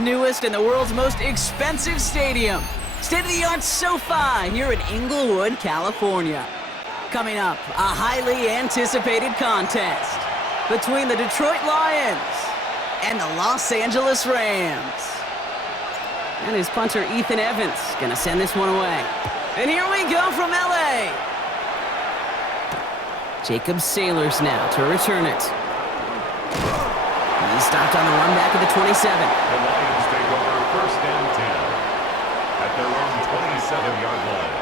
newest, and the world's most expensive stadium. State-of-the-art SoFi here in Inglewood, California. Coming up, a highly anticipated contest between the Detroit Lions and the Los Angeles Rams. And his punter, Ethan Evans, gonna send this one away. And here we go from LA. Jacob Sailors now to return it. He stopped on the run back at the 27. The Lions take over first and 10 at their own 27-yard line.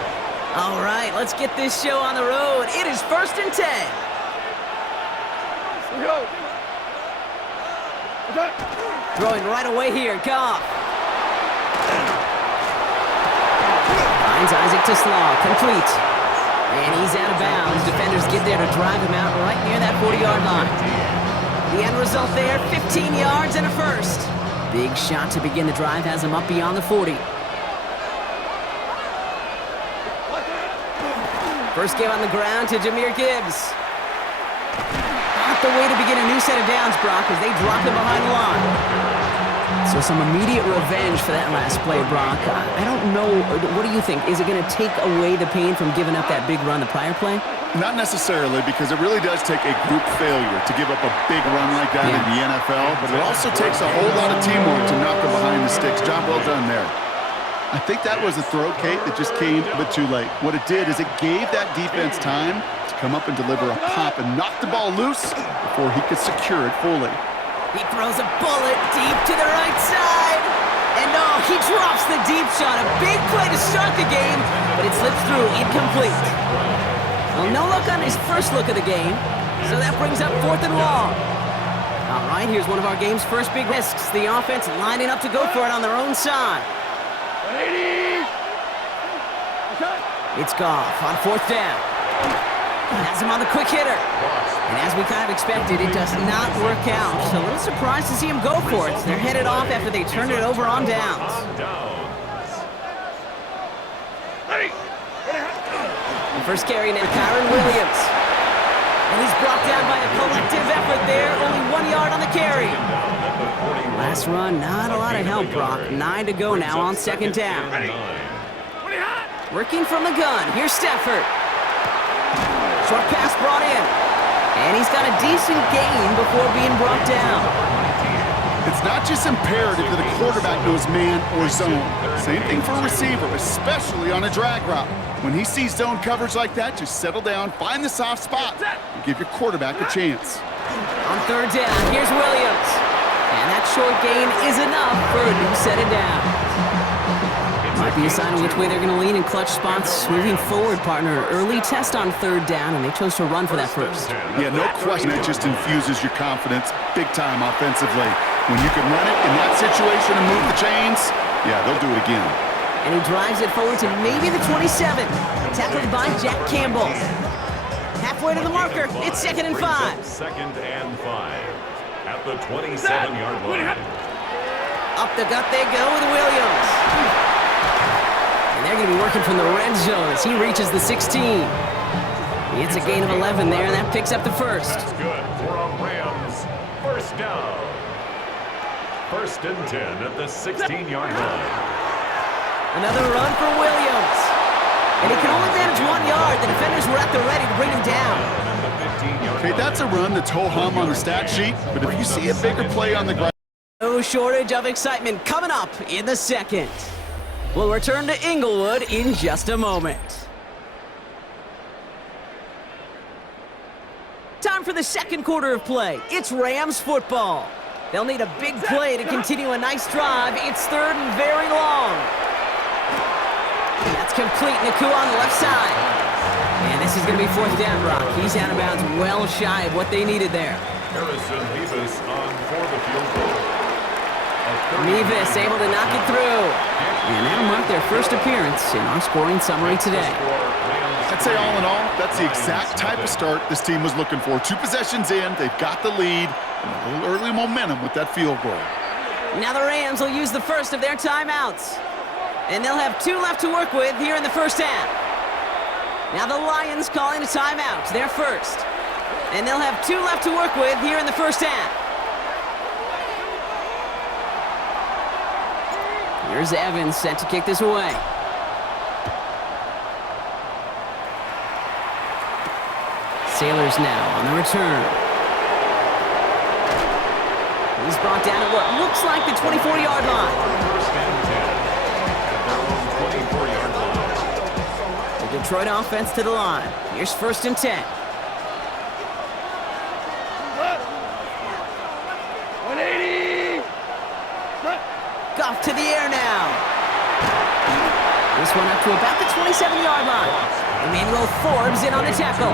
All right, let's get this show on the road. It is first and 10. Throwing right away here, Goff. Finds Isaac to Slaw, complete. And he's out of bounds. Defenders get there to drive him out right near that 40-yard line. The end result there, 15 yards and a first. Big shot to begin the drive has him up beyond the 40. First game on the ground to Jahmyr Gibbs. Not the way to begin a new set of downs, Brock, as they drop him behind the line. So some immediate revenge for that last play, Brock. I don't know. What do you think? Is it going to take away the pain from giving up that big run the prior play? Not necessarily, because it really does take a group failure to give up a big run like that in the NFL, but it also takes a whole lot of teamwork to knock them behind the sticks. Job well done there. I think that was a throw, Kate, that just came a bit too late. What it did is it gave that defense time to come up and deliver a pop and knock the ball loose before he could secure it fully. He throws a bullet deep to the right side. And no, he drops the deep shot. A big play to start the game, but it slips through incomplete. Well, no luck on his first look of the game, so that brings up 4th and long. All right, here's one of our game's first big risks. The offense lining up to go for it on their own side. It's Goff on 4th down. Has him on the quick hitter. And as we kind of expected, it does not work out. So a little surprised to see him go for it. They're headed off after they turned it over on downs. The first carry now, Kyron Williams. And he's brought down by a collective effort there. Only 1 yard on the carry. Last run, not a lot of help, Brock. 9 to go now on 2nd down. Working from the gun. Here's Stafford. Short pass brought in. And he's got a decent gain before being brought down. It's not just imperative that a quarterback knows man or zone. Same thing for a receiver, especially on a drag route. When he sees zone coverage like that, just settle down, find the soft spot, and give your quarterback a chance. On 3rd down, here's Williams. And that short gain is enough for a new set of downs. Might be a sign of which way they're going to lean in clutch spots moving forward, partner. Early test on 3rd down, and they chose to run for that first. Yeah, no question. It just infuses your confidence big time offensively. When you can run it in that situation and move the chains, yeah, they'll do it again. And he drives it forward to maybe the 27. Tackled by Jack Campbell. Halfway to the marker. It's 2nd and 5. 2nd and 5 at the 27-yard line. Up the gut they go with Williams. And they're going to be working from the red zone as he reaches the 16. It's a gain of 11 there, and that picks up the first. That's good for a Rams first down. 1st and 10 at the 16-yard line. Another run for Williams. And he can only manage 1 yard. The defenders were at the ready to bring him down. Okay, that's a run that's ho-hum on the stat sheet, but if you see a bigger play on the ground... No shortage of excitement coming up in the 2nd. We'll return to Inglewood in just a moment. Time for the 2nd quarter of play. It's Rams football. They'll need a big play to continue a nice drive. It's 3rd and very long. That's complete. Naku on the left side. And this is going to be 4th down, Brock. He's out of bounds well shy of what they needed there. Harrison Davis on for the field goal. Mevis able to knock it through. And that'll mark their first appearance in our scoring summary today. I'd say all in all, that's the exact type of start this team was looking for. 2 possessions in, they've got the lead, and a little early momentum with that field goal. Now the Rams will use the first of their timeouts. And they'll have 2 left to work with here in the first half. Now the Lions calling a timeout, their first. And they'll have 2 left to work with here in the first half. Here's Evans set to kick this away. Sailors now on the return. He's brought down at what looks like the 24-yard line. First and 10 at their own 24-yard line. The Detroit offense to the line. Here's first and 10. 180. Goff to the air now. This one up to about the 27-yard line. Emmanuel Forbes in on the tackle.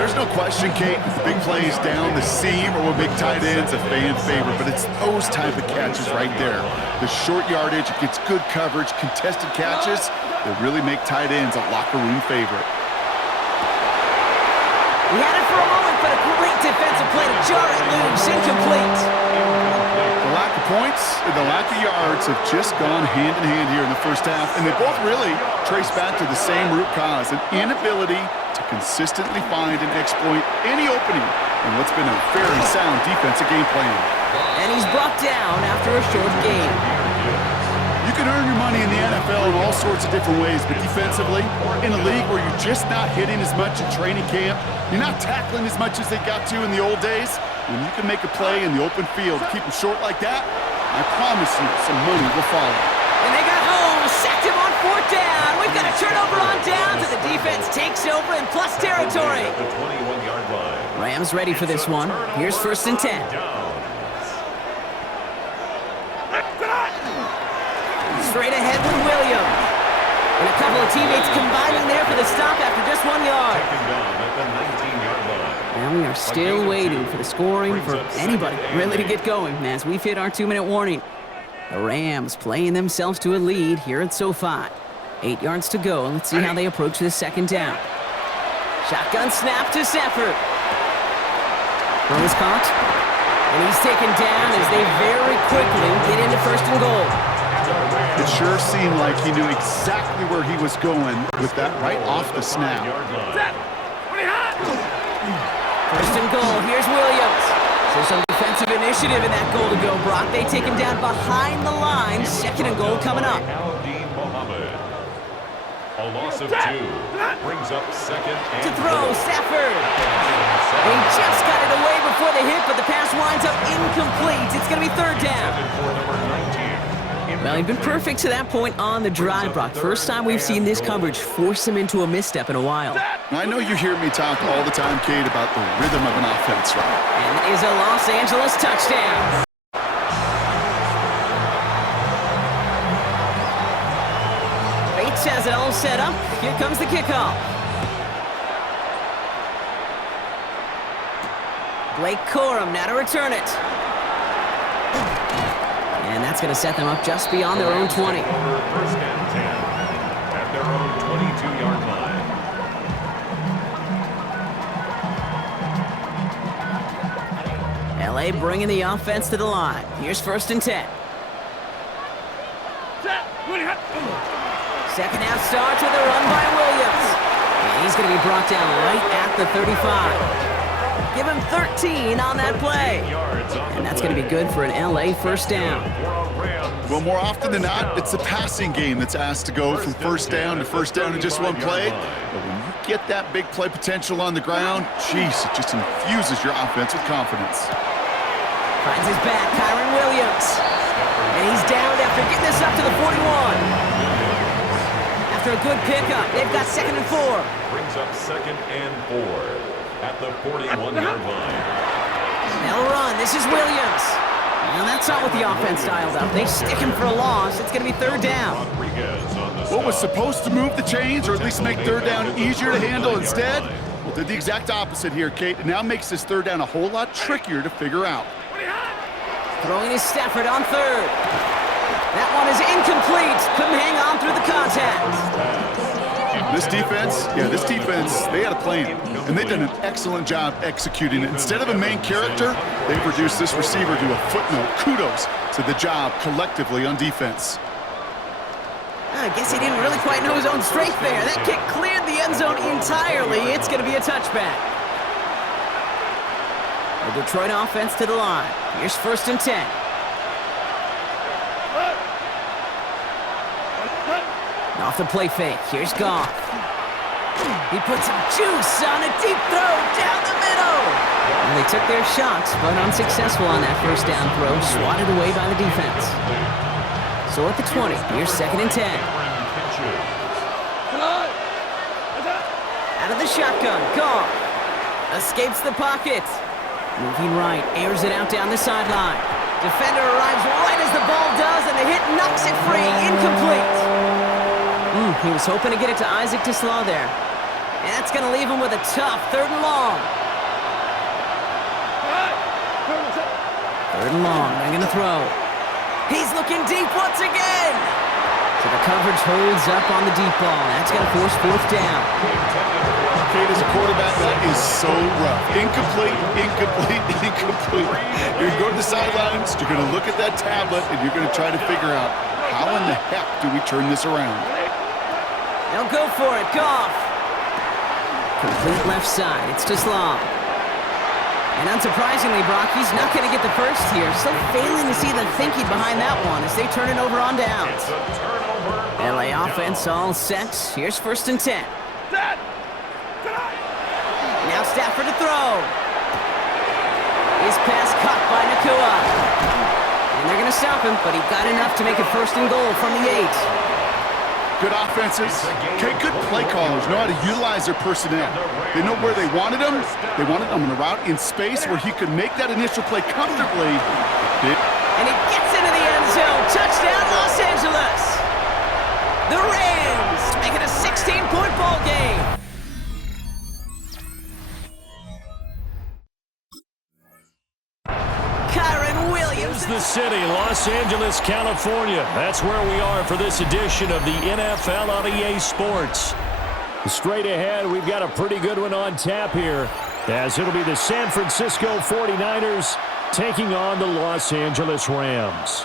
There's no question, Kate, big plays down the seam or what make tight ends a fan favorite, but it's those type of catches right there. The short yardage, it gets good coverage, contested catches that really make tight ends a locker room favorite. He had it for a moment, but a great defensive play to jar it loose. Incomplete. The lack of points and the lack of yards have just gone hand in hand here in the first half, and they both really trace back to the same root cause, an inability to consistently find and exploit any opening in what's been a very sound defensive game plan. And he's brought down after a short gain. You can earn your money in the NFL in all sorts of different ways, but defensively, in a league where you're just not hitting as much in training camp, you're not tackling as much as they got to in the old days, when you can make a play in the open field, keep them short like that, I promise you some money will follow. And they got home, sacked him on fourth down. We've got a turnover on downs, and the defense takes over in plus territory. At the 21-yard line. Rams ready for this one. Here's first and 10. Straight ahead with Williams. And a couple of teammates combining there for the stop after just 1 yard. Second down at the 19-yard line. And we are still waiting for the scoring for anybody really to get going as we've hit our 2-minute warning. The Rams playing themselves to a lead here at SoFi. 8 yards to go. Let's see how they approach this second down. Shotgun snap to Stafford. Throw is caught. And he's taken down as they very quickly get into first and goal. It sure seemed like he knew exactly where he was going with that right off the snap. First and goal. Here's Williams. So some defensive initiative in that goal to go, Brock. They take him down behind the line. Second and goal coming up. A loss of 2 brings up second and To throw, Stafford. They just got it away before the hit, but the pass winds up incomplete. It's going to be third down. for number 19. Well, he's been perfect to that point on the drive, Brock. First time we've seen this coverage force him into a misstep in a while. I know you hear me talk all the time, Kate, about the rhythm of an offense, right? And it is a Los Angeles touchdown. Bates has it all set up. Here comes the kickoff. Blake Corum now to return it. And that's going to set them up just beyond their own 20. First and 10 at their own 22-yard line. LA bringing the offense to the line. Here's first and 10. Second half starts with a run by Williams. And he's going to be brought down right at the 35. Give him 13 on that play. And that's going to be good for an LA first down. Well, more often than not, it's the passing game that's asked to go from first down in just one play. But when you get that big play potential on the ground, geez, it just infuses your offense with confidence. Finds his back, Kyron Williams. And he's down after getting this up to the 41. After a good pickup, they've got second and 4. Brings up second and 4 at the 41-yard line. They'll run. This is Williams. And that's not what the offense dialed up. They stick him for a loss. It's going to be third down. What was supposed to move the chains, or at least make third down easier to handle instead, well, did the exact opposite here, Kate. It now makes this third down a whole lot trickier to figure out. Throwing is Stafford on third. That one is incomplete. Couldn't hang on through the contact. This defense, they had a plan, and they've done an excellent job executing it. Instead of a main character, they've reduced this receiver to a footnote. Kudos to the job collectively on defense. I guess he didn't really quite know his own strength there. That kick cleared the end zone entirely. It's going to be a touchback. The Detroit offense to the line. Here's first and 10. Off the play fake. Here's Goff. He puts some juice on a deep throw down the middle. And they took their shots, but unsuccessful on that first down throw, swatted away by the defense. So at the 20, here's 2nd and 10. Out of the shotgun, Goff escapes the pocket. Moving right, airs it out down the sideline. Defender arrives right as the ball does, and the hit knocks it free. Incomplete. He was hoping to get it to Isaac Tislau there. And that's going to leave him with a tough 3rd and long. 3rd and long, they're going to throw. He's looking deep once again. So the coverage holds up on the deep ball. That's going to force 4th down. Kate, as a quarterback, that is so rough. Incomplete, incomplete, incomplete. You're going to go to the sidelines, you're going to look at that tablet, and you're going to try to figure out how in the heck do we turn this around. They'll go for it. Goff. Complete left side. It's Tislau. And unsurprisingly, Brock, he's not going to get the first here. Still failing to see the thinking behind that one as they turn it over on downs. LA offense all set. Here's 1st and 10. Now Stafford to throw. His pass caught by Nakua. And they're going to stop him, but he got enough to make it 1st and goal from the 8. Good offenses. Okay, good play callers know how to utilize their personnel. They know where they wanted them. They wanted them on a route in space where he could make that initial play comfortably. And he gets into the end zone. Touchdown, Los Angeles. The Rams make it a 16-point ball game. Here's the city, Los Angeles, California. That's where we are for this edition of the NFL on EA Sports. Straight ahead, we've got a pretty good one on tap here, as it'll be the San Francisco 49ers taking on the Los Angeles Rams.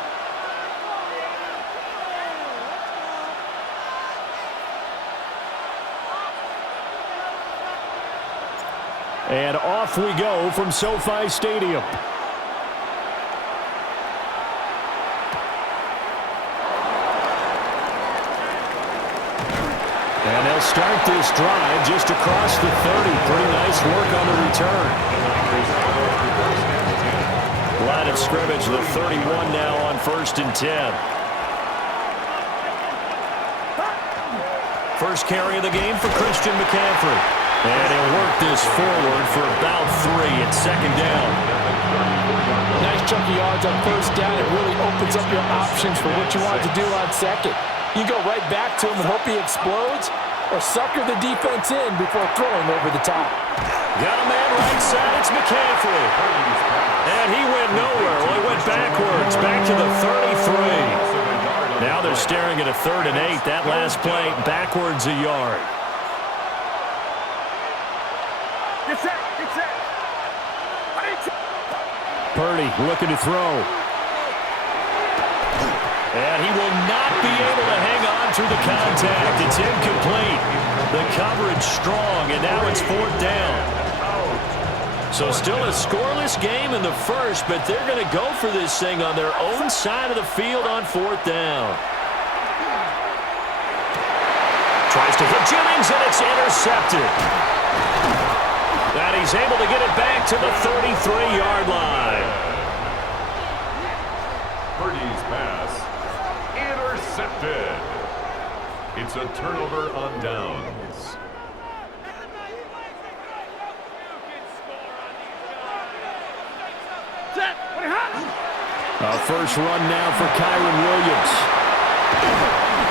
And off we go from SoFi Stadium. And they'll start this drive just across the 30. Pretty nice work on the return. Line of scrimmage, the 31 now on 1st and 10. First carry of the game for Christian McCaffrey. And he'll work this forward for about 3 at 2nd down. Nice chunk of yards on 1st down. It really opens up your options for what you want to do on 2nd. You go right back to him and hope he explodes, or sucker the defense in before throwing over the top. Got a man right side, it's McCaffrey. And he went nowhere. Well, he went backwards, back to the 33. Now they're staring at a 3rd and 8. That last play, backwards a yard. Get set, get set. Purdy looking to throw. And he will not be able to hang on through the contact. It's incomplete. The coverage strong, and now it's 4th down. So still a scoreless game in the first, but they're going to go for this thing on their own side of the field on 4th down. Tries to hit Jennings, and it's intercepted. And he's able to get it back to the 33-yard line. Purdy's pass intercepted. It's a turnover on downs. A first run now for Kyron Williams.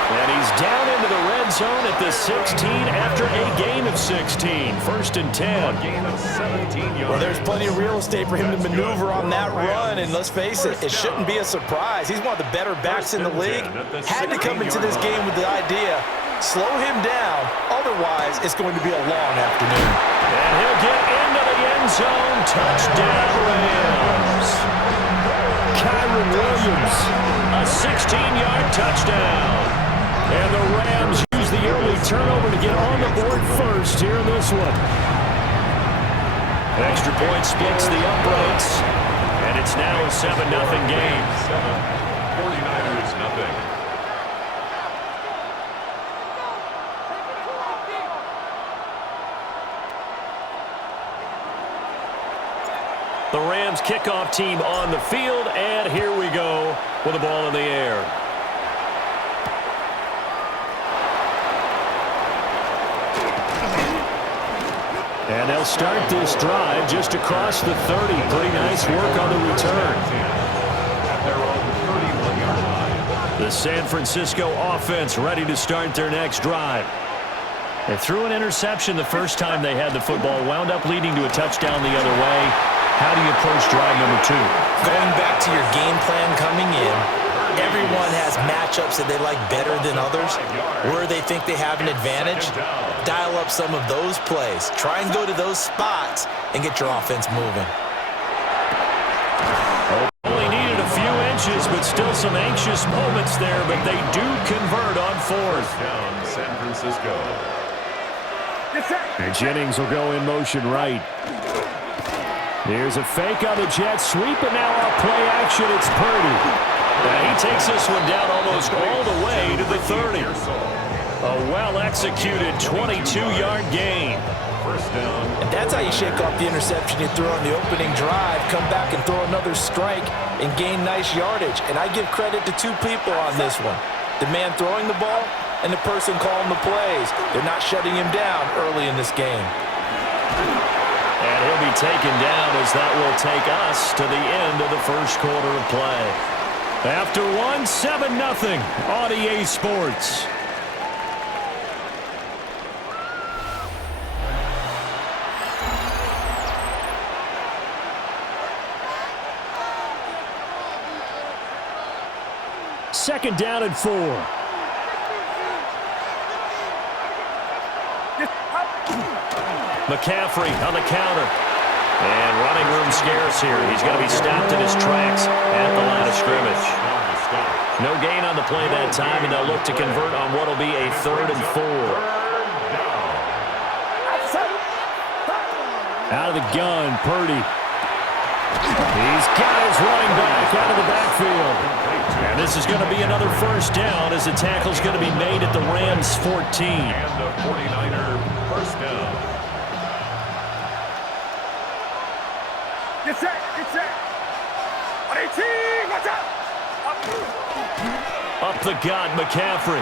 And he's down into the red zone at the 16 after a gain of 16. 1st and 10. A gain of 17 yards. Well, there's plenty of real estate for him to maneuver on that run, and let's face it, it shouldn't be a surprise. He's one of the better backs in the league. Had to come into this game with the idea, slow him down, otherwise it's going to be a long afternoon. And he'll get into the end zone. Touchdown, Rams. Kyron Williams, a 16-yard touchdown. And the Rams use the early turnover to get on the board first here in this one. Extra point splits the uprights, and it's now a 7-0 game. 49ers nothing. The Rams kickoff team on the field, and here we go with the ball in the air. And they'll start this drive just across the 30. Pretty nice work on the return. The San Francisco offense ready to start their next drive. They threw an interception the first time they had the football, wound up leading to a touchdown the other way. How do you approach drive number 2? Going back to your game plan coming in, everyone has matchups that they like better than others. Where they think they have an advantage, dial up some of those plays. Try and go to those spots and get your offense moving. Only needed a few inches, but still some anxious moments there, but they do convert on 4th. Down San Francisco. And Jennings will go in motion right. Here's a fake on the jet sweep, and now off play action, it's Purdy. He takes this one down almost all the way to the 30. A well-executed 22-yard gain. First down. And that's how you shake off the interception you threw on the opening drive, come back and throw another strike and gain nice yardage. And I give credit to two people on this one. The man throwing the ball and the person calling the plays. They're not shutting him down early in this game. And he'll be taken down as that will take us to the end of the first quarter of play. After 7-0 on EA Sports. Second down and 4. McCaffrey on the counter. And running room scarce here. He's going to be stopped in his tracks at the line of scrimmage. No gain on the play that time, and they'll look to convert on what will be a 3rd and 4. Out of the gun, Purdy. He's got his running back out of the backfield. And this is going to be another first down as the tackle's going to be made at the Rams 14. And a 49er first down. Get set, get set. On 18, watch out. Up the gut, McCaffrey.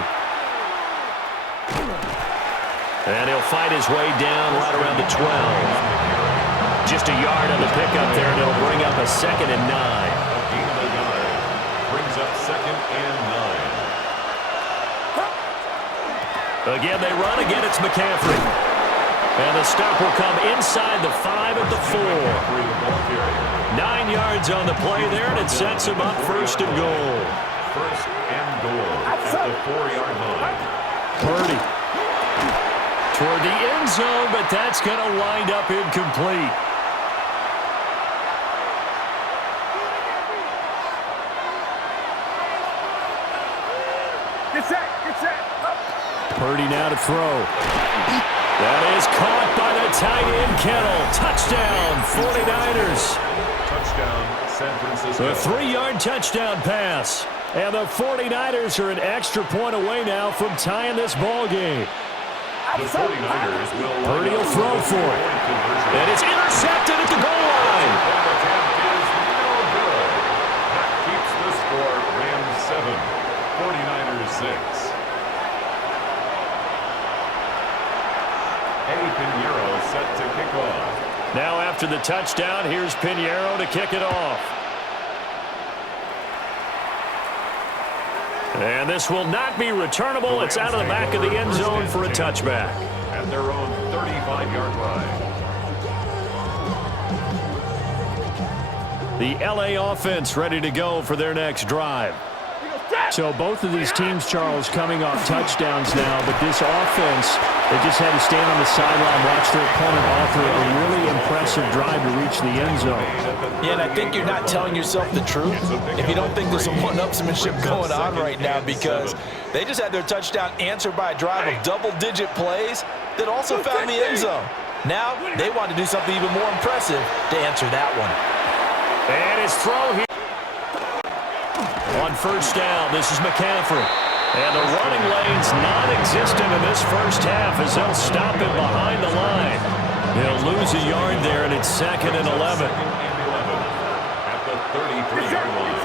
And he'll fight his way down right around the 12. Just a yard on the pickup there, and it'll bring up a 2nd and 9. Gain of a yard. Brings up 2nd and 9. Again, they run. Again, it's McCaffrey. And the stop will come inside the 5 at the 4. 9 yards on the play there, and it sets him up 1st and goal. 1st and goal at the 4-yard line. Purdy toward the end zone, but that's going to wind up incomplete. Get set, get set. Purdy now to throw. That is caught by the tight end, Kittle. Touchdown, 49ers. Touchdown, San Francisco. A 3-yard touchdown pass. And the 49ers are an extra point away now from tying this ball game. The 49ers will Purdy will throw for it. And it's intercepted at the goal line. That attempt is no good. That keeps the score Rams 7, 49ers 6. Eddie Pinheiro set to kick off. Now after the touchdown, here's Pinheiro to kick it off. And this will not be returnable. It's out of the back of the end zone for a touchback. At their own 35-yard line. The LA offense ready to go for their next drive. So both of these teams, Charles, coming off touchdowns now, but this offense, they just had to stand on the sideline, watch their opponent offer a really impressive drive to reach the end zone. Yeah, and I think you're not telling yourself the truth if you don't think there's some one-upsmanship going on right now, because they just had their touchdown answered by a drive of double-digit plays that also found the end zone. Now they want to do something even more impressive to answer that one. And his throw here. On first down, this is McCaffrey. And the running lane's non-existent in this first half as they'll stop him behind the line. He'll lose a yard there, and it's 2nd and 11. 33-yard line.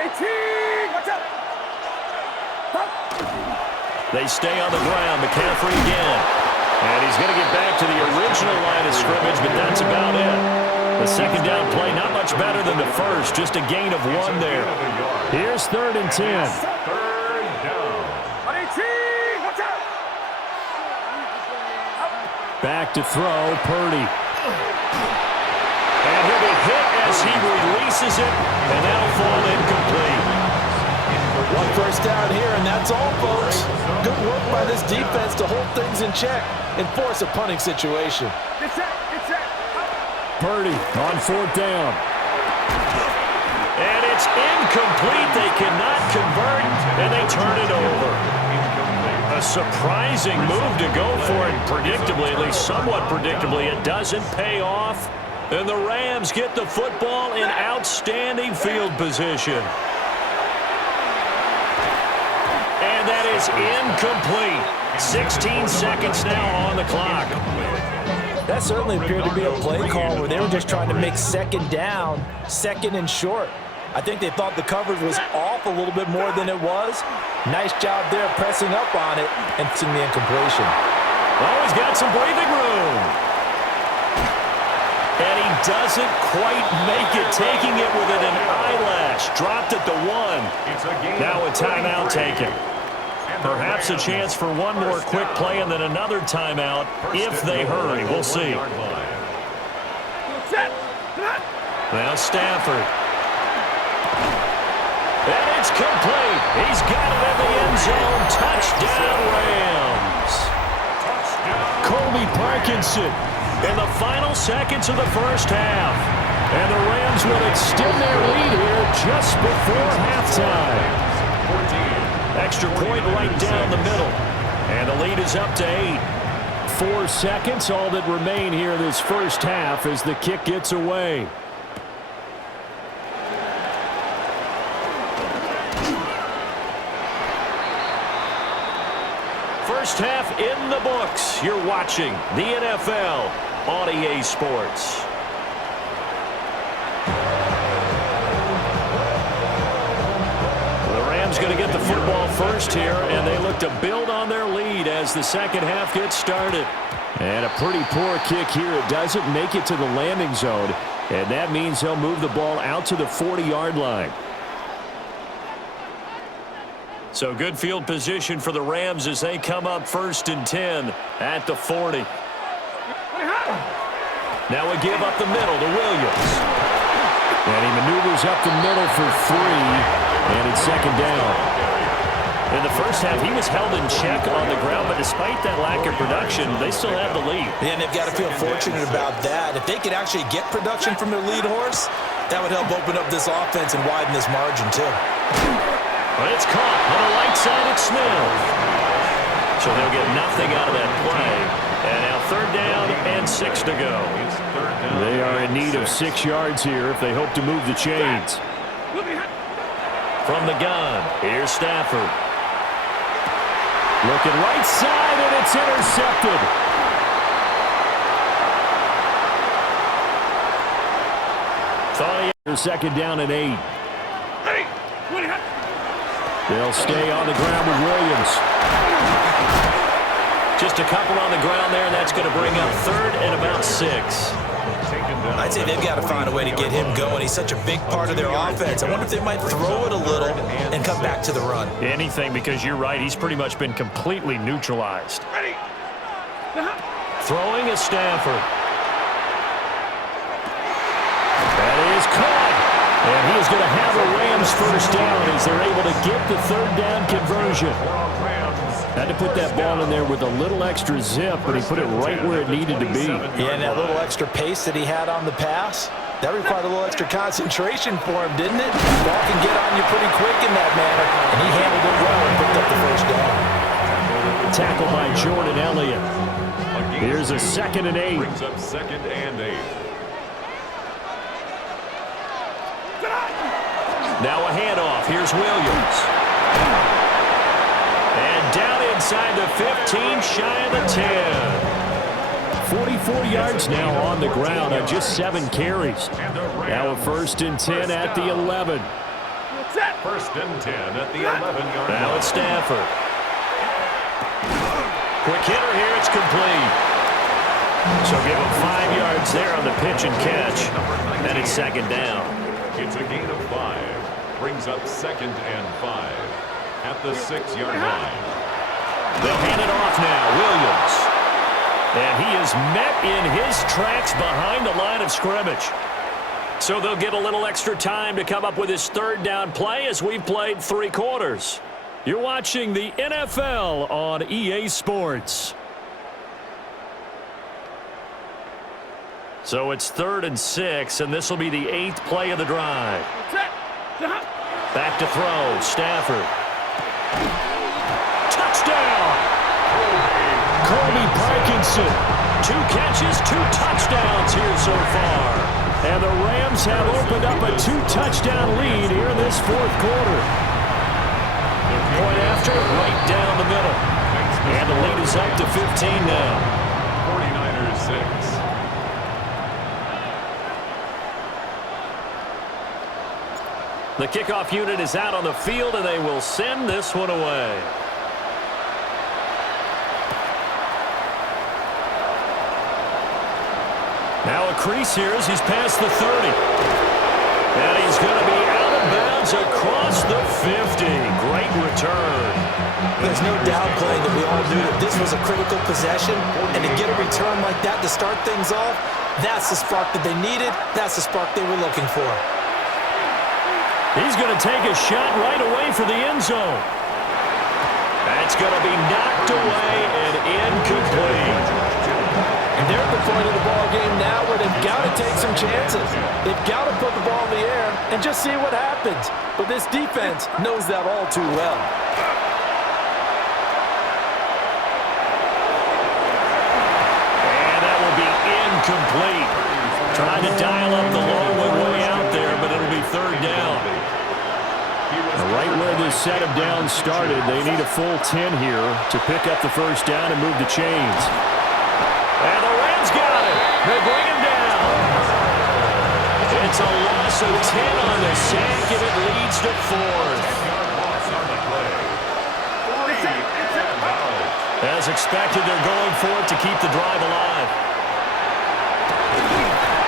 18, watch out. They stay on the ground. McCaffrey again. And he's going to get back to the original line of scrimmage, but that's about it. The second down play, not much better than the first, just a gain of 1 there. Here's 3rd and 10. Third down. 18, watch out. Back to throw, Purdy. And he'll be hit as he releases it, and that'll fall incomplete. 1 first down here, and that's all, folks. Good work by this defense to hold things in check and force a punting situation. Get set, get set. Purdy on 4th down. And it's incomplete. They cannot convert, and they turn it over. A surprising move to go for it predictably, at least somewhat predictably. It doesn't pay off, and the Rams get the football in outstanding field position. And that is incomplete. 16 seconds now on the clock. That certainly appeared to be a play call where they were just trying to make 2nd down, 2nd and short. I think they thought the coverage was off a little bit more than it was. Nice job there pressing up on it and seeing the incompletion. Oh, he's got some breathing room. And he doesn't quite make it, taking it within an eyelash. Dropped it to 1. Now a timeout taken. Perhaps a chance for one more quick play and then another timeout if they hurry. We'll see. Now Stafford. And it's complete. He's got it in the end zone. Touchdown, Rams. Colby Parkinson in the final seconds of the first half. And the Rams will extend their lead here just before halftime. Extra point right down the middle. And the lead is up to 8. 4 seconds, all that remain here this first half as the kick gets away. First half in the books. You're watching the NFL on EA Sports. Going to get the football first here, and they look to build on their lead as the second half gets started. And a pretty poor kick here. It doesn't make it to the landing zone, and that means they'll move the ball out to the 40-yard line. So good field position for the Rams as they come up 1st and 10 at the 40. Now a give up the middle to Williams. And he maneuvers up the middle for 3. And it's 2nd down. In the first half, he was held in check on the ground, but despite that lack of production, they still have the lead. Yeah, and they've got to feel fortunate about that. If they could actually get production from their lead horse, that would help open up this offense and widen this margin, too. But it's caught on the right side at Smith. So they'll get nothing out of that play. And now 3rd down and 6 to go. They are in need of 6 yards here if they hope to move the chains. From the gun, here's Stafford. Looking right side, and it's intercepted. Thought he had 2nd down and 8. They'll stay on the ground with Williams. Just a couple on the ground there, and that's going to bring up 3rd and about 6. I'd say they've got to find a way to get him going. He's such a big part of their offense. I wonder if they might throw it a little and come back to the run. Anything, because you're right. He's pretty much been completely neutralized. Throwing is Stafford. That is caught. And he is going to have a Rams first down as they're able to get the 3rd down conversion. Had to put that ball in there with a little extra zip, but he put it right where it needed to be. Yeah, and that little extra pace that he had on the pass, that required a little extra concentration for him, didn't it? The ball can get on you pretty quick in that manner, and he handled it well and picked up the first down. Tackled by Jordan Elliott. Here's a 2nd and 8. Brings up 2nd and 8. Now a handoff. Here's Williams. And down inside the 15, shy of the 10. 44 yards now on the ground on just 7 carries. Now a 1st and 10 at the 11. 1st and 10 at the 11-yard line. Now it's Stafford. Quick hitter here. It's complete. So give him 5 yards there on the pitch and catch. And it's 2nd down. It's a gain of 5. Brings up 2nd and 5 at the 6-yard line. They'll hand it off now. Williams. And he is met in his tracks behind the line of scrimmage. So they'll get a little extra time to come up with his 3rd down play as we've played 3 quarters. You're watching the NFL on EA Sports. So it's 3rd and 6, and this will be the 8th play of the drive. Back to throw. Stafford. Touchdown! Kobe Parkinson. 2 catches, 2 touchdowns here so far. And the Rams have opened up a 2-touchdown lead here in this 4th quarter. Point after, right down the middle. And the lead is up to 15 now. 49ers 6. The kickoff unit is out on the field, and they will send this one away. Now a crease here as he's past the 30. And he's going to be out of bounds across the 50. Great return. There's no doubt, Clay, that we all knew that this was a critical possession, and to get a return like that to start things off, that's the spark that they needed. That's the spark they were looking for. He's going to take a shot right away for the end zone. That's going to be knocked away and incomplete. And they're at the point of the ball game now where they've got to take some chances. They've got to put the ball in the air and just see what happens. But this defense knows that all too well. And that will be incomplete. Trying to dial up the long one way out there, but it'll be 3rd down. Right where this set of downs started, they need a full 10 here to pick up the 1st down and move the chains. And the Rams got it. They bring him down. It's a loss of 10 on the sack, and it leads to 4th. As expected, they're going for it to keep the drive alive.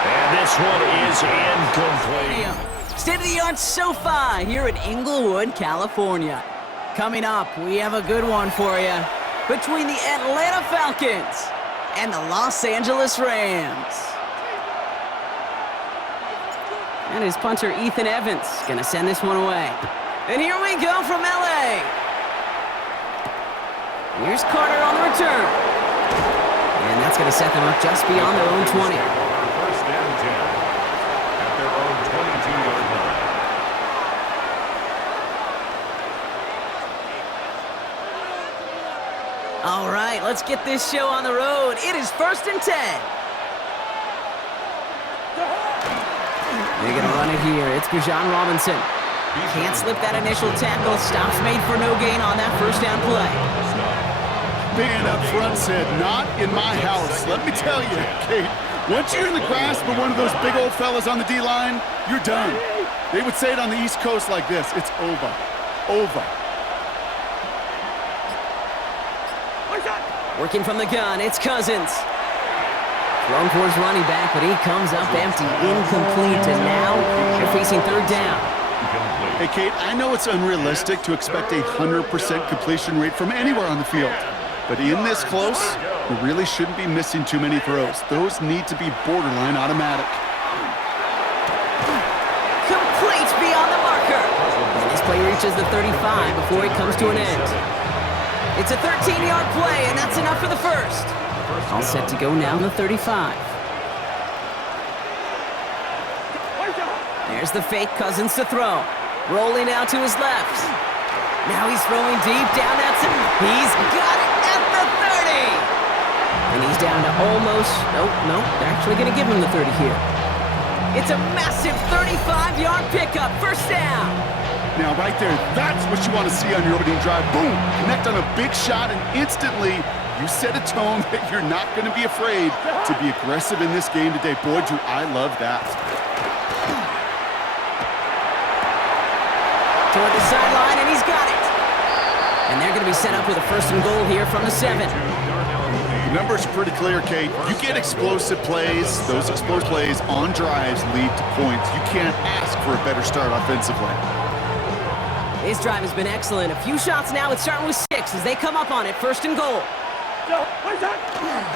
And this one is incomplete. State-of-the-art SoFi here in Inglewood, California. Coming up, we have a good one for you. Between the Atlanta Falcons and the Los Angeles Rams. And his punter, Ethan Evans, going to send this one away. And here we go from L.A. Here's Carter on the return. And that's going to set them up just beyond their own 20. 1st and 10 at their own 22-yard line. All right, let's get this show on the road. It is 1st and 10. They're going to run it here. It's Bijan Robinson. Can't slip that initial tackle. Stops made for no gain on that 1st down play. Big man up front said, not in my house. Let me tell you, Kate, once you're in the grasp of one of those big old fellas on the D-line, you're done. They would say it on the East Coast like this. It's over. Over. Working from the gun, it's Cousins. Thrown for his running back, but he comes up empty, incomplete, and now they're facing 3rd down. Hey, Kate, I know it's unrealistic to expect a 100% completion rate from anywhere on the field. But in this close, you really shouldn't be missing too many throws. Those need to be borderline automatic. Complete beyond the marker. And this play reaches the 35 before it comes to an end. It's a 13-yard play, and that's enough for the 1st. All set to go now in the 35. There's the fake Cousins to throw. Rolling out to his left. Now he's throwing deep down that side. He's got it at the 30. And he's down to almost, no, they're actually going to give him the 30 here. It's a massive 35-yard pickup, 1st down. Now, right there, that's what you want to see on your opening drive. Boom! Connect on a big shot, and instantly You set a tone that you're not going to be afraid to be aggressive in this game today. Boy, do I love that. Toward the sideline, and he's got it. And they're going to be set up with a 1st and goal here from the 7. The numbers are pretty clear, Kate. You get explosive plays. Those explosive plays on drives lead to points. You can't ask for a better start offensively. This drive has been excellent. A few shots now. It's starting with 6 as they come up on it. 1st and goal.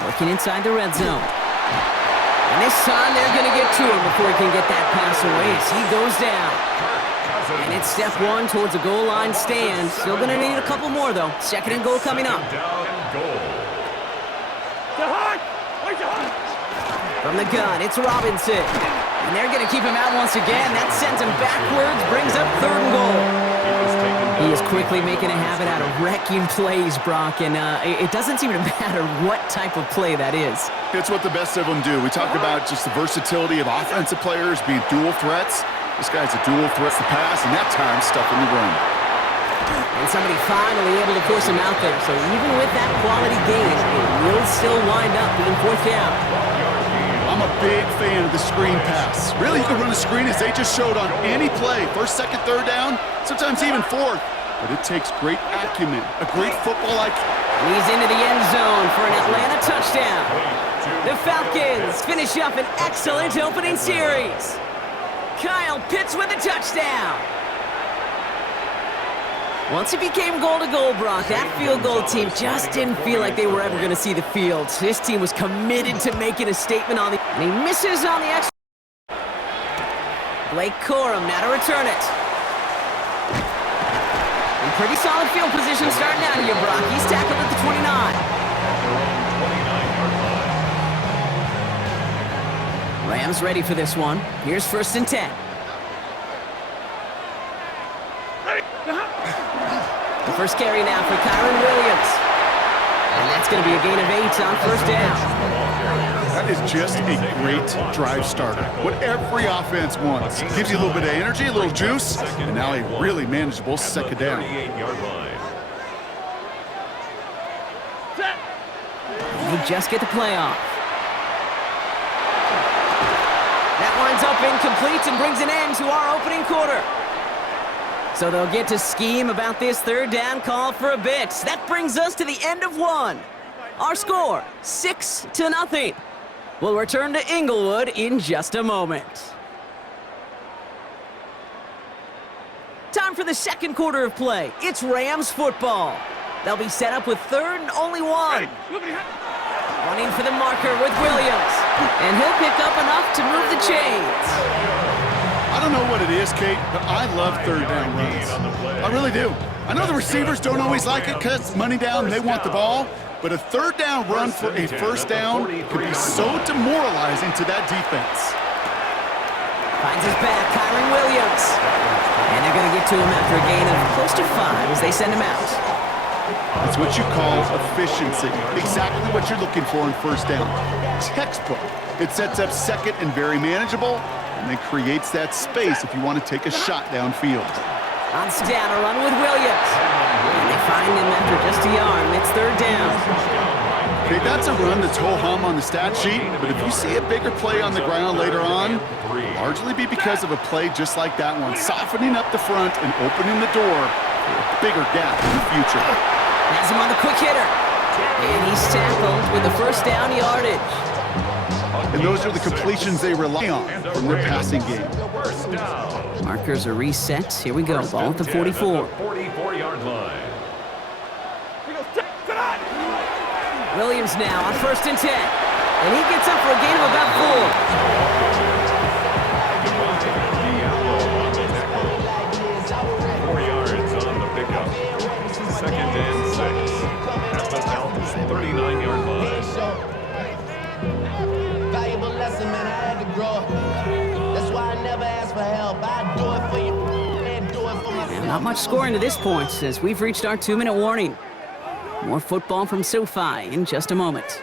Working inside the red zone. And this time they're going to get to him before he can get that pass away as he goes down. And it's step 1 towards a goal line stand. Still going to need a couple more, though. 2nd and goal coming up. From the gun, it's Robinson. And they're going to keep him out once again. That sends him backwards, brings up 3rd and goal. He is quickly making a habit out of wrecking plays, Brock, and it doesn't seem to matter what type of play that is. It's what the best of them do. We talk about just the versatility of offensive players being dual threats. This guy's a dual threat to pass, and that time stuff in the run. And somebody finally able to force him out there. So even with that quality gain, it will still wind up being 4th down. I'm a big fan of the screen pass. Really, you can run a screen as they just showed on any play. 1st, 2nd, 3rd down, sometimes even 4th. But it takes great acumen, a great football IQ. He's into the end zone for an Atlanta touchdown. The Falcons finish up an excellent opening series. Kyle Pitts with a touchdown. Once it became goal-to-goal, Brock, that field goal team just didn't feel like they were ever going to see the field. This team was committed to making a statement on the... And he misses on the extra... Blake Corum now to return it. In pretty solid field position starting out here, Brock. He's tackled at the 29. Rams ready for this one. Here's 1st and 10. The first carry now for Kyron Williams. And that's going to be a gain of 8 on 1st down. That is just a great drive starter. What every offense wants. Gives you a little bit of energy, a little juice, and now a really manageable 2nd down. They just get the play off. That winds up incomplete and brings an end to our opening quarter. So they'll get to scheme about this 3rd down call for a bit. That brings us to the end of 1. Our score, 6-0. We'll return to Inglewood in just a moment. Time for the 2nd quarter of play. It's Rams football. They'll be set up with 3rd and only 1. Running for the marker with Williams. And he'll pick up enough to move the chains. I don't know what it is, Kate, but I love 3rd down runs. I really do. I know the receivers don't always like it because it's money down and they want the ball, but a 3rd down run for a 1st down could be so demoralizing to that defense. Finds his back, Kyron Williams. And they're going to get to him after a gain of close to 5 as they send him out. It's what you call efficiency. Exactly what you're looking for in 1st down. Textbook. It sets up 2nd and very manageable, and then creates that space if you want to take a shot downfield. On down, a run with Williams. And they find him after just a yard, and it's 3rd down. Okay, that's a run that's ho-hum on the stat sheet, but if you see a bigger play on the ground later on, it'll largely be because of a play just like that one, softening up the front and opening the door for a bigger gap in the future. Has him on the quick hitter. And he's tackled with the 1st down yardage. And those are the completions they rely on from their passing game. Markers are reset. Here we go. Ball at the 44. 44-yard line. Williams now on 1st and 10. And he gets up for a gain of about 4. 4 yards on the pickup. 2nd and 6. At the Falcons' 39-yard line. Valuable lesson, man, I had to grow. That's why I never ask for help. I do it for you and do it for myself. Not much scoring to this point as we've reached our 2-minute warning. More football from SoFi in just a moment.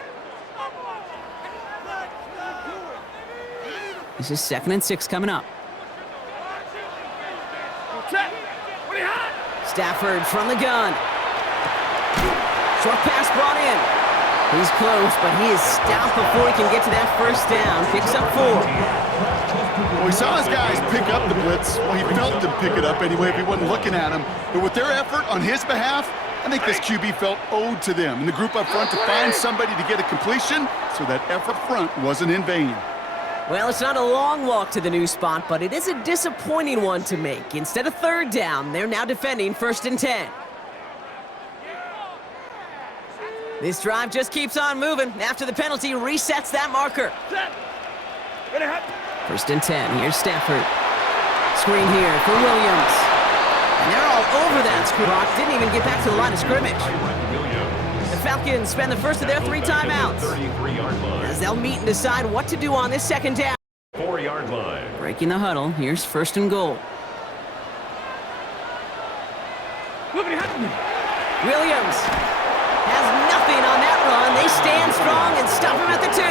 This is 2nd and 6 coming up. Stafford from the gun. Short pass brought in. He's close, but he is stout before he can get to that first down. Picks up 4. Well, we saw his guys pick up the blitz. Well, he felt them pick it up anyway if he wasn't looking at him. But with their effort on his behalf, I think this QB felt owed to them and the group up front to find somebody to get a completion, so that effort front wasn't in vain. Well, it's not a long walk to the new spot, but it is a disappointing one to make. Instead of third down, they're now defending 1st and 10. This drive just keeps on moving. After the penalty, resets that marker. 1st and 10. Here's Stafford. Screen here for Williams. And they're all over that screen. Brock didn't even get back to the line of scrimmage. The Falcons spend the first of their 3 timeouts as they'll meet and decide what to do on this 2nd down. 4-yard line. Breaking the huddle. Here's 1st and goal. Williams has nothing on that run. They stand strong and stop him at the 2.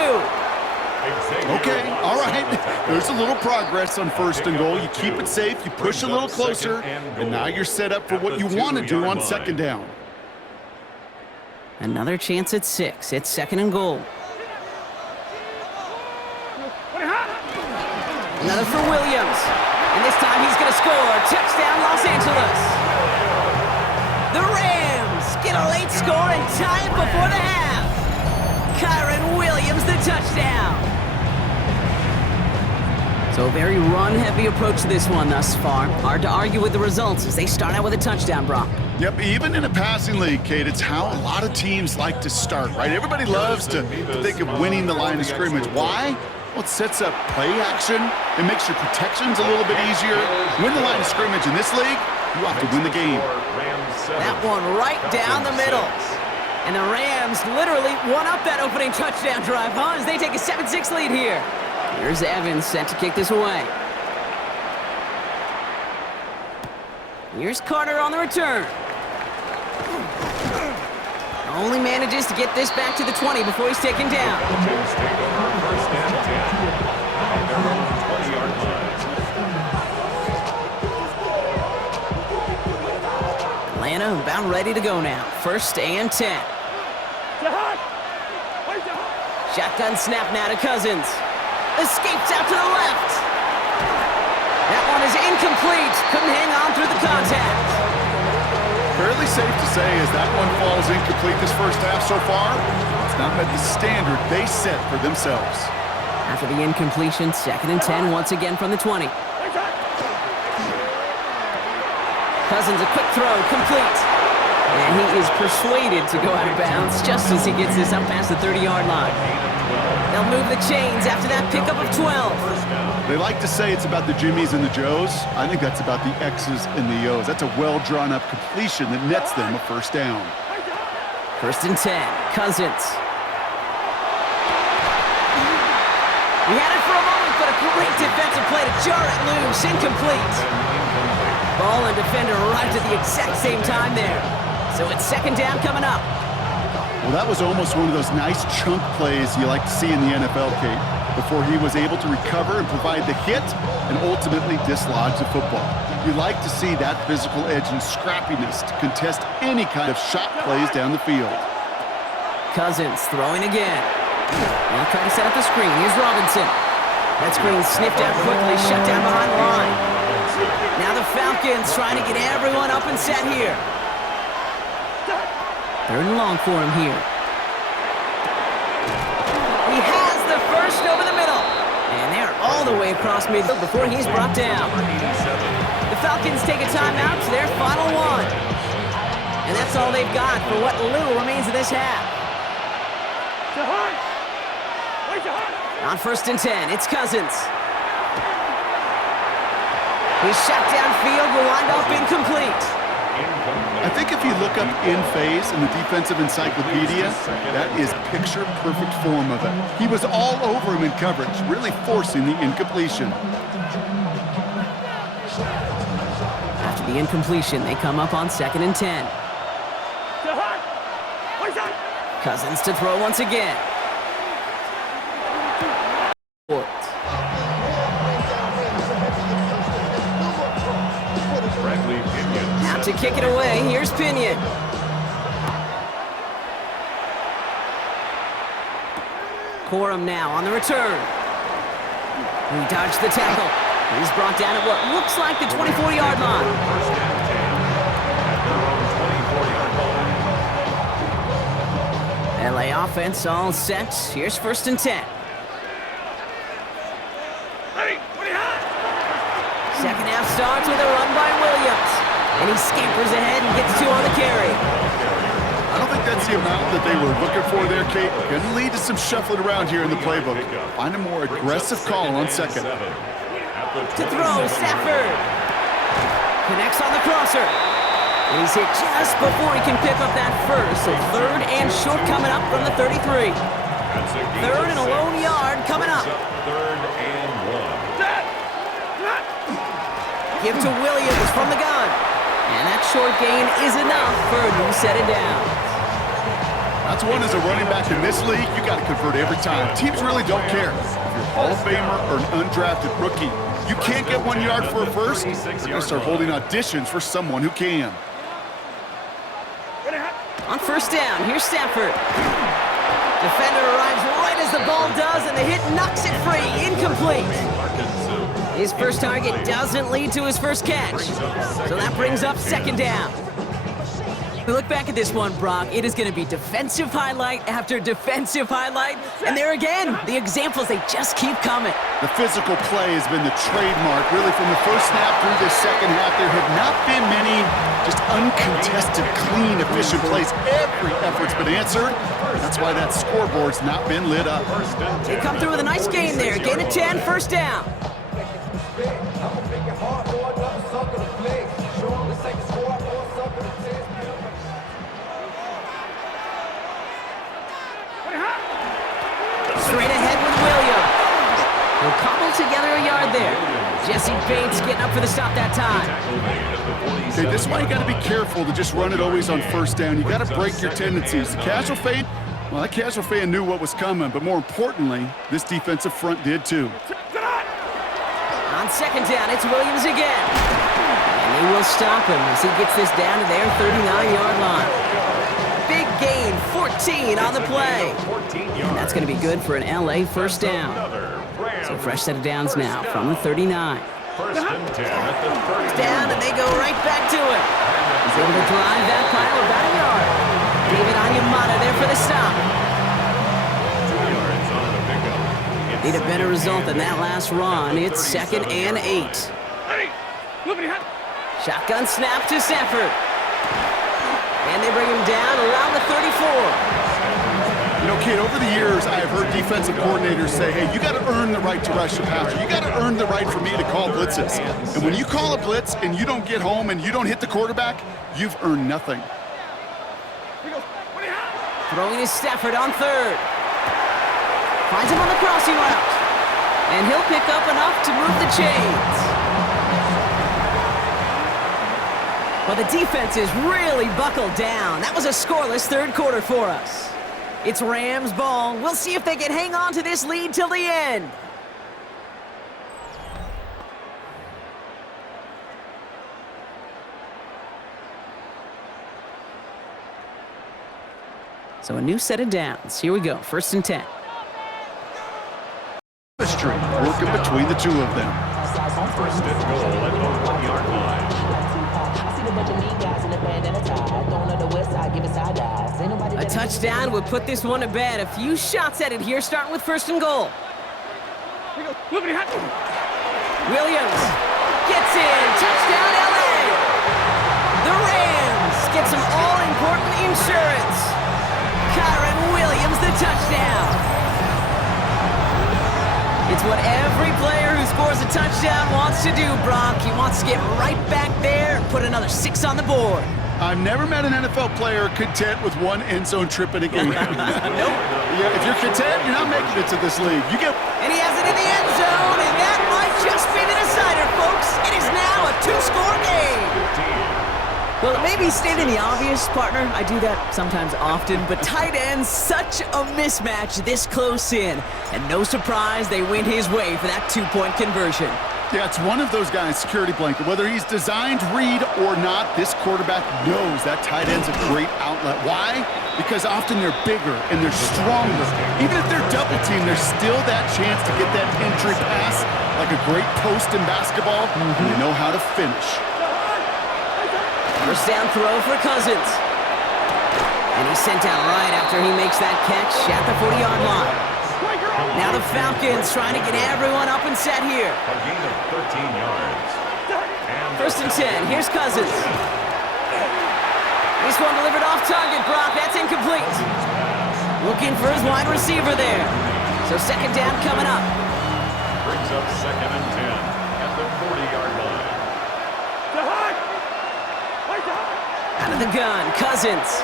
Okay, all right. There's a little progress on 1st and goal. You keep it safe, you push a little closer, and now you're set up for what you want to do on 2nd down. Another chance at 6. It's 2nd and goal. Another for Williams. And this time he's going to score. Touchdown, Los Angeles. The Rams get a late score and tie it before the half. Kyron Williams, the touchdown. So a very run-heavy approach to this one thus far. Hard to argue with the results as they start out with a touchdown, Brock. Yep, even in a passing league, Kate, it's how a lot of teams like to start, right? Everybody loves to think of winning the line of scrimmage. Why? Well, it sets up play action. It makes your protections a little bit easier. Win the line of scrimmage in this league, you have to win the game. That one right down the middle. And the Rams literally won up that opening touchdown drive, huh? As they take a 7-6 lead here. Here's Evans set to kick this away. Here's Carter on the return. Only manages to get this back to the 20 before he's taken down. Atlanta about ready to go now. 1st and 10. Shotgun snap now to Cousins. Escapes out to the left. That one is incomplete. Couldn't hang on through the contact. Fairly safe to say as that one falls incomplete this first half so far, it's not met the standard they set for themselves. After the incompletion, 2nd and 10 once again from the 20. Cousins, a quick throw, complete. And he is persuaded to go out of bounds just as he gets this up past the 30-yard line. They'll move the chains after that pickup of 12. They like to say it's about the Jimmies and the Joes. I think that's about the X's and the O's. That's a well-drawn-up completion that nets them a 1st down. 1st and 10, Cousins. He had it for a moment, but a great defensive play to jar it loose. Incomplete. Ball and defender arrived at the exact same time there. So it's 2nd down coming up. Well, that was almost one of those nice chunk plays you like to see in the NFL, Kate, before he was able to recover and provide the hit and ultimately dislodge the football. You like to see that physical edge and scrappiness to contest any kind of shot plays down the field. Cousins throwing again. Now trying to set up the screen. Here's Robinson. That screen sniffed out quickly, shut down behind the line. Now the Falcons trying to get everyone up and set here. 3rd and long for him here. He has the first over the middle. And they're all the way across midfield before he's brought down. The Falcons take a timeout to their final one. And that's all they've got for what little remains of this half. On 1st and 10, it's Cousins. His shot downfield will wind up incomplete. I think if you look up in phase in the defensive encyclopedia, that is picture-perfect form of it. He was all over him in coverage, really forcing the incompletion. After the incompletion, they come up on 2nd and 10. Cousins to throw once again. Out to kick it away, here's Pinion. for him now on the return. He dodged the tackle. He's brought down at what looks like the 24-yard line. First and 10 at their own 24-yard line. LA offense all set. Here's first and 10. Second half starts with a run by Williams. And he scampers ahead and gets 2 on the carry. I don't think that's the amount that they were looking for there, Kate. Going to lead to some shuffling around here in the playbook. Find a more aggressive call on second. To throw, Stafford. Connects on the crosser. And he's hit just before he can pick up that first. So third and short coming up from the 33. Third and a lone yard coming up. Third and 1. Give to Williams from the gun. And that short gain is enough for a new set of downs. That's one as a running back in this league, you got to convert every time. Teams really don't care. If you're a Hall of Famer or an undrafted rookie, you can't get 1 yard for a first, they're going to start holding auditions for someone who can. On first down, here's Stafford. Defender arrives right as the ball does, and the hit knocks it free. Incomplete. His first target doesn't lead to his first catch. So that brings up second down. We look back at this one, Brock. It is going to be defensive highlight after defensive highlight. And there again, the examples, they just keep coming. The physical play has been the trademark. Really, from the first snap through this second half, there have not been many just uncontested, clean, efficient plays. Every effort's been answered. That's why that scoreboard's not been lit up. They come through with a nice gain there. Gain of 10, first down. Straight ahead with Williams. He'll cobble together a yard there. Jesse Bates getting up for the stop that time. Okay, this is why you got to be careful to just run it always on first down. You got to break your tendencies. The casual fan, well, that casual fan knew what was coming, but more importantly, this defensive front did too. On second down, it's Williams again. And they will stop him as he gets this down to their 39-yard line. Big gain, 14 on the play. And that's going to be good for an LA first down. So fresh set of downs now from the 39. First and 10 at the 30. Down, and they go right back to it. He's able to drive that pile about a yard. David Onyemata there for the stop. 2 yards on the pickup. Need a better result than that last run. It's second and 8. Shotgun snap to Stafford. And they bring him down around the 34. You know, kid, over the years, I have heard defensive coordinators say, hey, you got to earn the right to rush the passer. You got to earn the right for me to call blitzes. And when you call a blitz and you don't get home and you don't hit the quarterback, you've earned nothing. Throwing is Stafford on third. Finds him on the crossing route. And he'll pick up enough to move the chains. Well, the defense is really buckled down. That was a scoreless third quarter for us. It's Rams ball. We'll see if they can hang on to this lead till the end. So a new set of downs. Here we go, first and 10. Street working between the two of them. First and goal at the 1-yard line. A touchdown would put this one to bed. A few shots at it here, starting with first and goal. Williams gets in. Touchdown, LA. The Rams get some all-important insurance. Kyron Williams, the touchdown. It's what every player who scores a touchdown wants to do, Brock. He wants to get right back there and put another 6 on the board. I've never met an NFL player content with one end zone trip in a game. Nope. Yeah, if you're content, you're not making it to this league. You get. And he has it in the end zone, and that might just be the decider, folks. It is now a 2-score game. Well, it may be stating the obvious, partner. I do that sometimes often, but tight ends, such a mismatch this close in. And no surprise, they went his way for that 2-point conversion. Yeah, it's one of those guys, security blanket. Whether he's designed read or not, this quarterback knows that tight end's a great outlet. Why? Because often they're bigger and they're stronger. Even if they're double teamed, there's still that chance to get that entry pass like a great post in basketball. And you know how to finish. First down throw for Cousins. And he's sent out right after he makes that catch at the 40-yard line. Now the Falcons trying to get everyone up and set here. A gain of 13 yards. First and 10. Here's Cousins. This one delivered off target, Brock. That's incomplete. Looking for his wide receiver there. So second down coming up. Brings up second and 10 at the 40-yard line. Out of the gun, Cousins.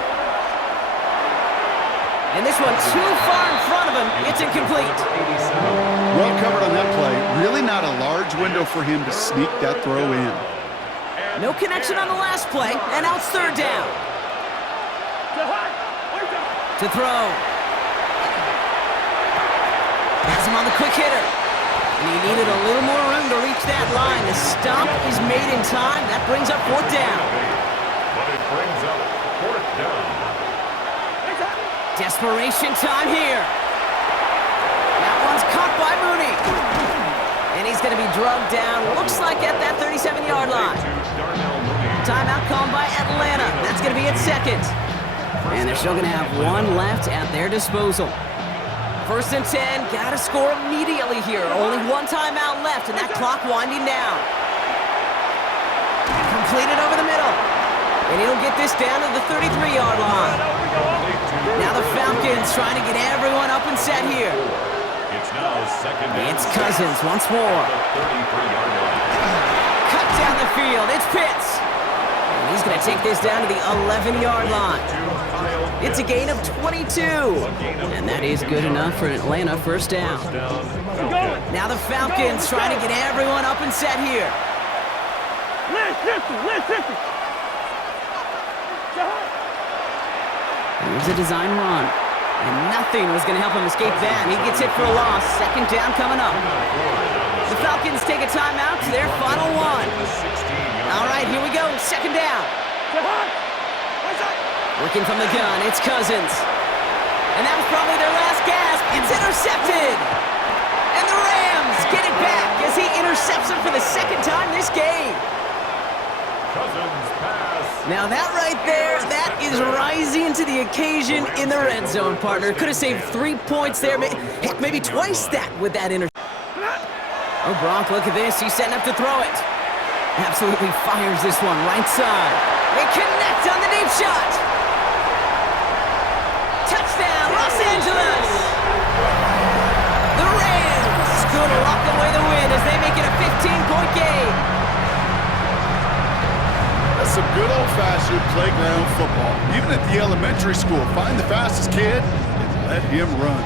And this one too far in front of him. It's incomplete. Well covered on that play. Really not a large window for him to sneak that throw in. No connection on the last play, and now it's third down. To throw. Has him on the quick hitter. And he needed a little more room to reach that line. The stop is made in time. That brings up fourth down. But it brings up fourth down. Desperation time here. That one's caught by Mooney. And he's going to be drugged down, looks like at that 37-yard line. Timeout called by Atlanta. That's going to be its second. And they're still going to have one left at their disposal. First and 10, got to score immediately here. Only one timeout left, and that clock winding down. Completed over the middle. And he'll get this down to the 33-yard line. Now the Falcons trying to get everyone up and set here. It's now second down. It's Cousins once more. 33-yard line. Cut down the field. It's Pitts. And he's going to take this down to the 11-yard line. It's a gain of 22. And that is good enough for an Atlanta first down. Now the Falcons trying to get everyone up and set here. Listen. Here's a design run. And nothing was going to help him escape that. He gets hit for a loss. Second down coming up. The Falcons take a timeout to their final one. All right, here we go. Second down. Working from the gun, it's Cousins. And that was probably their last gasp. It's intercepted. And the Rams get it back as he intercepts him for the second time this game. Cousins pass. Now that right there, that is rising to the occasion in the red zone, partner. Could have saved 3 points there. Heck, maybe twice that with that Oh, Brock, look at this. He's setting up to throw it. Absolutely fires this one right side. They connect on the deep shot. Touchdown, Los Angeles. The Rams going to lock away the win as they make it a 15-point game. That's some good old-fashioned playground football. Even at the elementary school, find the fastest kid and let him run.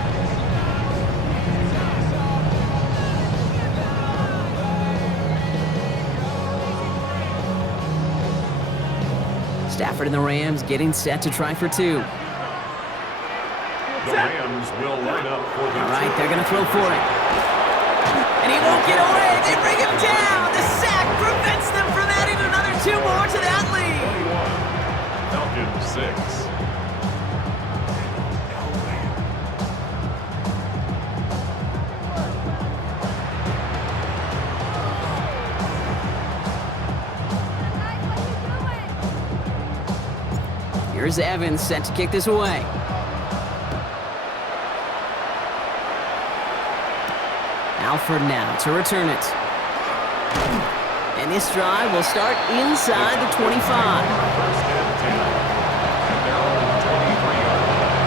Stafford and the Rams getting set to try for two. The Rams will line up for the All right, they're going to throw for it. And he won't get away. They bring him down. The sack prevents them from adding another two more to that lead. 21. Falcons 6. Here's Evans set to kick this away. Alford now to return it. And this drive will start inside the 25. First and 10 at their own 23-yard line.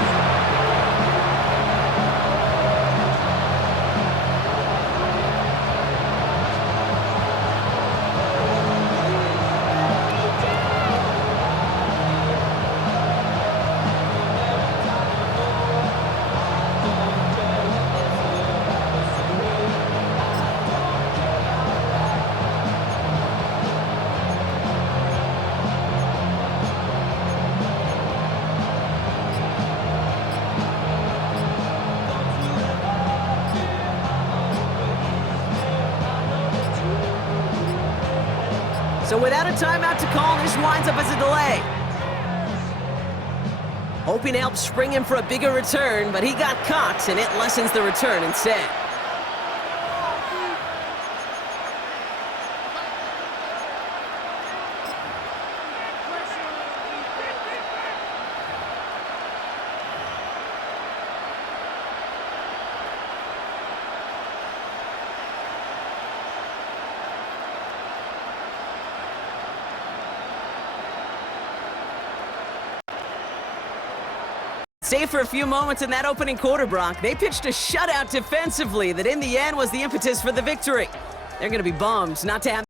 So without a timeout to call, this winds up as a delay. Hoping to help spring him for a bigger return, but he got caught, and it lessens the return instead. Stay for a few moments in that opening quarter, Brock. They pitched a shutout defensively that in the end was the impetus for the victory. They're going to be bummed not to have